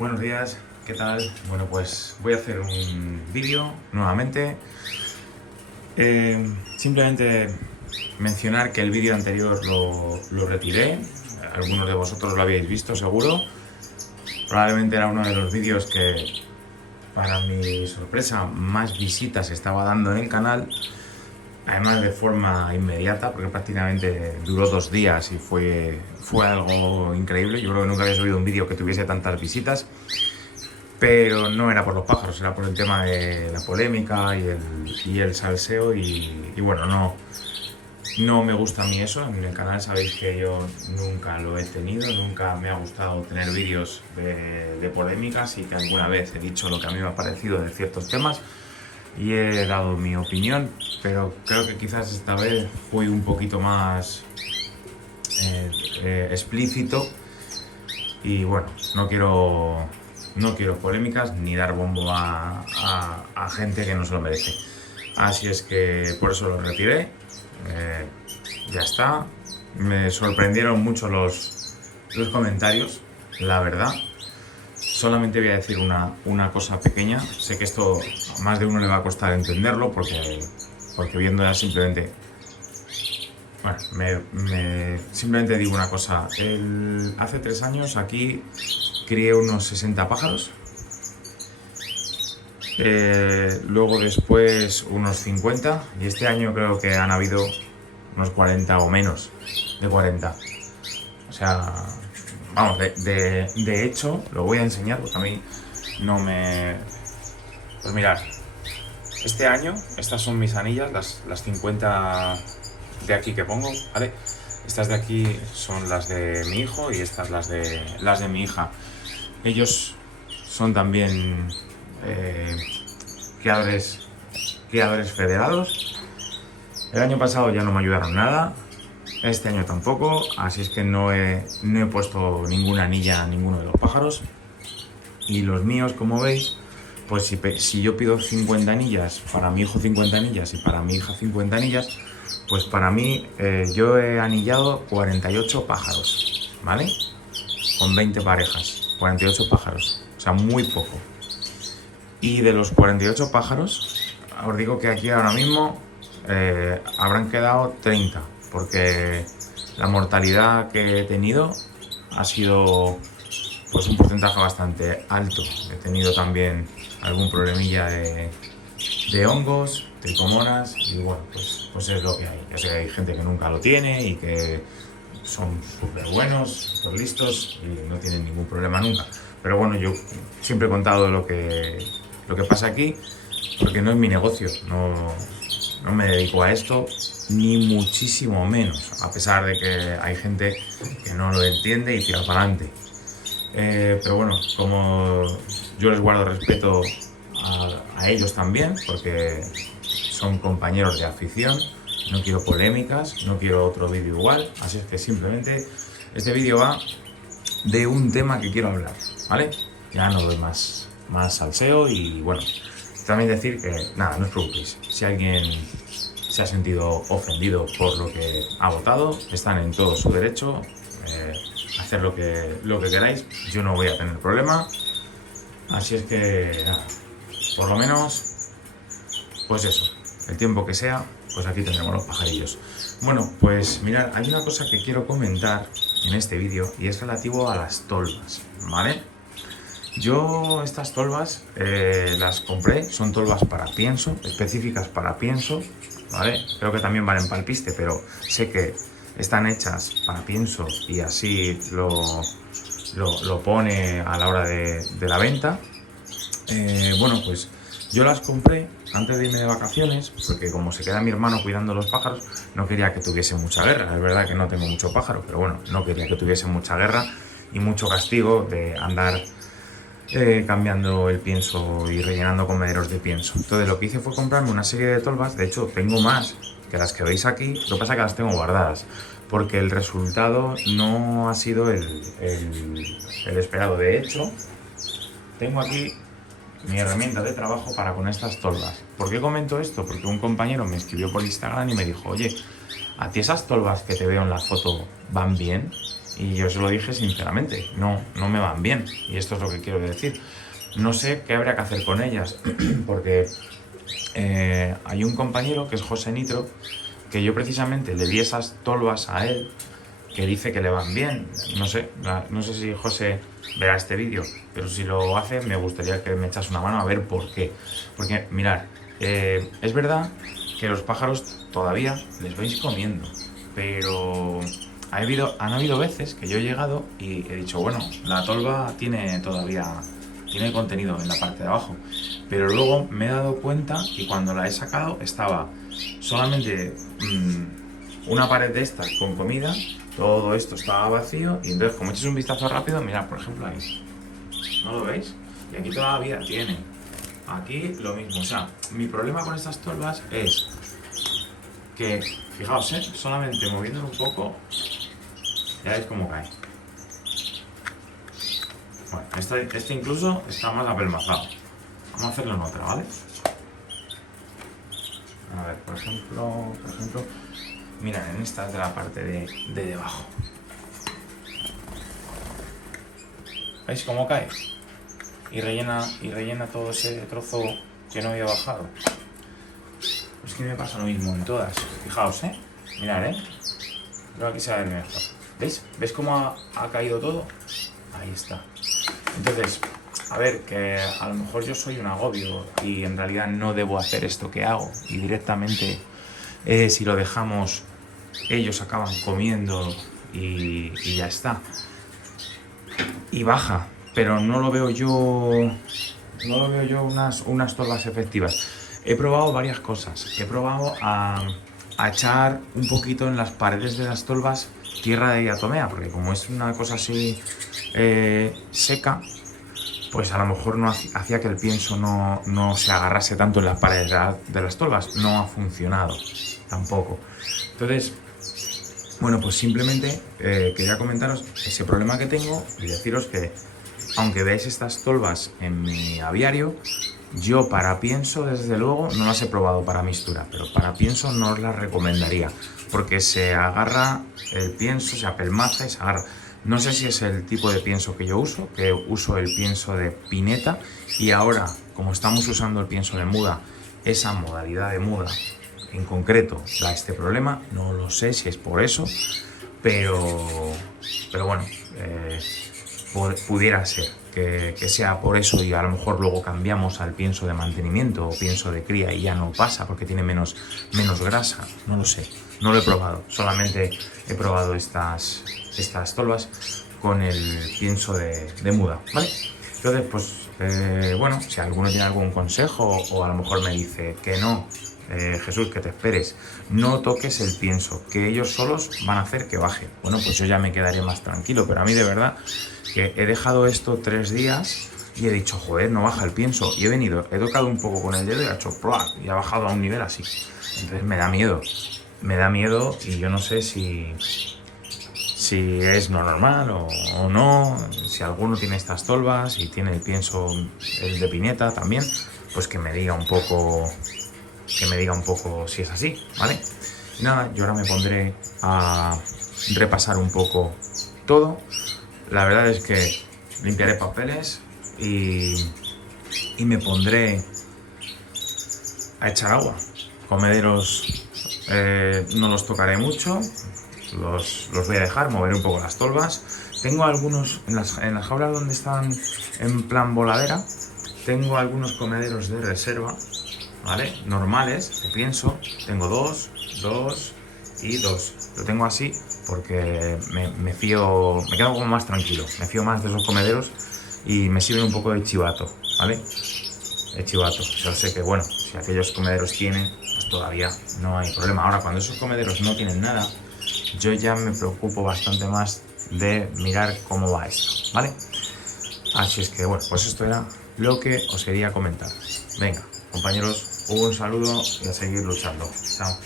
Buenos días, ¿qué tal? Bueno, pues voy a hacer un vídeo nuevamente. Simplemente mencionar que el vídeo anterior lo retiré. Algunos de vosotros lo habéis visto, seguro. Probablemente era uno de los vídeos que, para mi sorpresa, más visitas estaba dando en el canal. Además de forma inmediata, porque prácticamente duró 2 días y fue algo increíble. Yo creo que nunca había subido un vídeo que tuviese tantas visitas. Pero no era por los pájaros, era por el tema de la polémica y el salseo y bueno, no me gusta a mí eso. En el canal sabéis que yo nunca lo he tenido, nunca me ha gustado tener vídeos de polémicas, y que alguna vez he dicho lo que a mí me ha parecido de ciertos temas y he dado mi opinión, pero creo que quizás esta vez fui un poquito más explícito. Y bueno, no quiero polémicas ni dar bombo a gente que no se lo merece. Así es que por eso lo retiré. Ya está. Me sorprendieron mucho los comentarios, la verdad. Solamente voy a decir una cosa pequeña. Sé que esto a más de uno le va a costar entenderlo, porque viendo ya simplemente... Bueno, simplemente digo una cosa. Hace 3 años aquí crié unos 60 pájaros. Luego después unos 50. Y este año creo que han habido unos 40 o menos de 40. O sea, vamos, de hecho, lo voy a enseñar porque a mí no me... Pues mirad, este año, estas son mis anillas, las 50 de aquí que pongo, ¿vale? Estas de aquí son las de mi hijo y estas las de mi hija. Ellos son también criadores federados. El año pasado ya no me ayudaron nada, este año tampoco, así es que no he puesto ninguna anilla a ninguno de los pájaros. Y los míos, como veis, pues si yo pido 50 anillas, para mi hijo 50 anillas y para mi hija 50 anillas, pues para mí yo he anillado 48 pájaros, ¿vale? Con 20 parejas, 48 pájaros, o sea, muy poco. Y de los 48 pájaros, os digo que aquí ahora mismo habrán quedado 30, porque la mortalidad que he tenido ha sido pues un porcentaje bastante alto. He tenido también algún problemilla de hongos, tricomonas, y bueno, pues es lo que hay. Ya sé que hay gente que nunca lo tiene y que son súper buenos, súper listos y no tienen ningún problema nunca. Pero bueno, yo siempre he contado lo que pasa aquí, porque no es mi negocio, no me dedico a esto, ni muchísimo menos, a pesar de que hay gente que no lo entiende y tira para adelante. Pero bueno, como yo les guardo respeto a ellos también, porque son compañeros de afición, no quiero polémicas, no quiero otro vídeo igual, así es que simplemente este vídeo va de un tema que quiero hablar, ¿vale? Ya no doy más salseo. Y bueno, también decir que nada, no os preocupéis, si alguien se ha sentido ofendido por lo que ha votado, están en todo su derecho, hacer lo que queráis, yo no voy a tener problema. Así es que nada, por lo menos, pues eso, el tiempo que sea, pues aquí tendremos los pajarillos. Bueno, pues mirad, hay una cosa que quiero comentar en este vídeo y es relativo a las tolvas, ¿vale? Yo estas tolvas las compré, son tolvas para pienso, específicas para pienso, ¿vale? Creo que también valen para el piste, pero sé que están hechas para pienso y así lo pone a la hora de la venta. Bueno, pues yo las compré antes de irme de vacaciones, porque como se queda mi hermano cuidando los pájaros, no quería que tuviese mucha guerra. Es verdad que no tengo mucho pájaro, pero bueno, no quería que tuviese mucha guerra y mucho castigo de andar cambiando el pienso y rellenando comederos de pienso. Entonces lo que hice fue comprarme una serie de tolvas. De hecho, tengo más que las que veis aquí, lo que pasa es que las tengo guardadas, porque el resultado no ha sido el esperado. De hecho, tengo aquí mi herramienta de trabajo para con estas tolvas. ¿Por qué comento esto? Porque un compañero me escribió por Instagram y me dijo: oye, ¿a ti esas tolvas que te veo en la foto van bien? Y yo se lo dije sinceramente, no me van bien. Y esto es lo que quiero decir. No sé qué habría que hacer con ellas, porque hay un compañero que es José Nitro, que yo precisamente le di esas tolvas a él, que dice que le van bien. No sé si José verá este vídeo, pero si lo hace me gustaría que me echase una mano a ver por qué. Porque mirad, es verdad que los pájaros todavía les vais comiendo, pero han habido veces que yo he llegado y he dicho, bueno, la tolva tiene contenido en la parte de abajo, pero luego me he dado cuenta y cuando la he sacado estaba solamente una pared de estas con comida, todo esto estaba vacío y entonces como echéis un vistazo rápido, mirad por ejemplo ahí, ¿no lo veis? Y aquí todavía tiene, aquí lo mismo. O sea, mi problema con estas tolvas es que, fijaos, solamente moviéndolo un poco, ya veis cómo cae. Bueno, este incluso está más apelmazado. Vamos a hacerlo en otra, ¿vale? A ver, por ejemplo, mirad, en esta es de la parte de debajo. ¿Veis cómo cae? Y rellena todo ese trozo que no había bajado. Es que me pasa lo mismo en todas. Fijaos, mirad, creo que aquí se va a ver mejor. ¿Veis? ¿Veis cómo ha caído todo? Ahí está. Entonces, a ver, que a lo mejor yo soy un agobio y en realidad no debo hacer esto que hago y directamente si lo dejamos ellos acaban comiendo y ya está. Y baja, pero no lo veo yo unas tolvas efectivas. He probado varias cosas. He probado a echar un poquito en las paredes de las tolvas tierra de diatomea, porque como es una cosa así seca, pues a lo mejor no hacía que el pienso no se agarrase tanto en las paredes de las tolvas. No ha funcionado tampoco. Entonces, bueno, pues simplemente quería comentaros ese problema que tengo y deciros que, aunque veáis estas tolvas en mi aviario, yo para pienso, desde luego, no las he probado para mistura, pero para pienso no os las recomendaría, porque se agarra el pienso, se apelmaza y se agarra. No sé si es el tipo de pienso que yo uso, que uso el pienso de pineta, y ahora, como estamos usando el pienso de muda, esa modalidad de muda en concreto da este problema. No lo sé si es por eso, pero bueno, pudiera ser que sea por eso y a lo mejor luego cambiamos al pienso de mantenimiento o pienso de cría y ya no pasa porque tiene menos grasa. No lo sé, no lo he probado, solamente he probado estas tolvas con el pienso de muda, ¿vale? Entonces, pues, bueno, si alguno tiene algún consejo o a lo mejor me dice que no, Jesús, que te esperes, no toques el pienso, que ellos solos van a hacer que baje. Bueno, pues yo ya me quedaré más tranquilo, pero a mí de verdad que he dejado esto 3 días y he dicho, joder, no baja el pienso. Y he tocado un poco con el dedo y ha hecho ¡plua! Y ha bajado a un nivel así. Entonces me da miedo y yo no sé si es lo normal o no, si alguno tiene estas tolvas y tiene el pienso, el de pineta también, pues que me diga un poco si es así, ¿vale? Y nada, yo ahora me pondré a repasar un poco todo. La verdad es que limpiaré papeles y me pondré a echar agua. Comederos no los tocaré mucho, los voy a dejar, mover un poco las tolvas. Tengo algunos, en las jaulas donde están en plan voladera, tengo algunos comederos de reserva, ¿vale? Normales, pienso, tengo dos y dos. Lo tengo así porque me quedo como más tranquilo, me fío más de esos comederos y me sirven un poco de chivato, ¿vale? De chivato. Yo sé que, bueno, si aquellos comederos tienen, pues todavía no hay problema. Ahora, cuando esos comederos no tienen nada, yo ya me preocupo bastante más de mirar cómo va esto, ¿vale? Así es que, bueno, pues esto era lo que os quería comentar. Venga, compañeros, un saludo y a seguir luchando. Chao.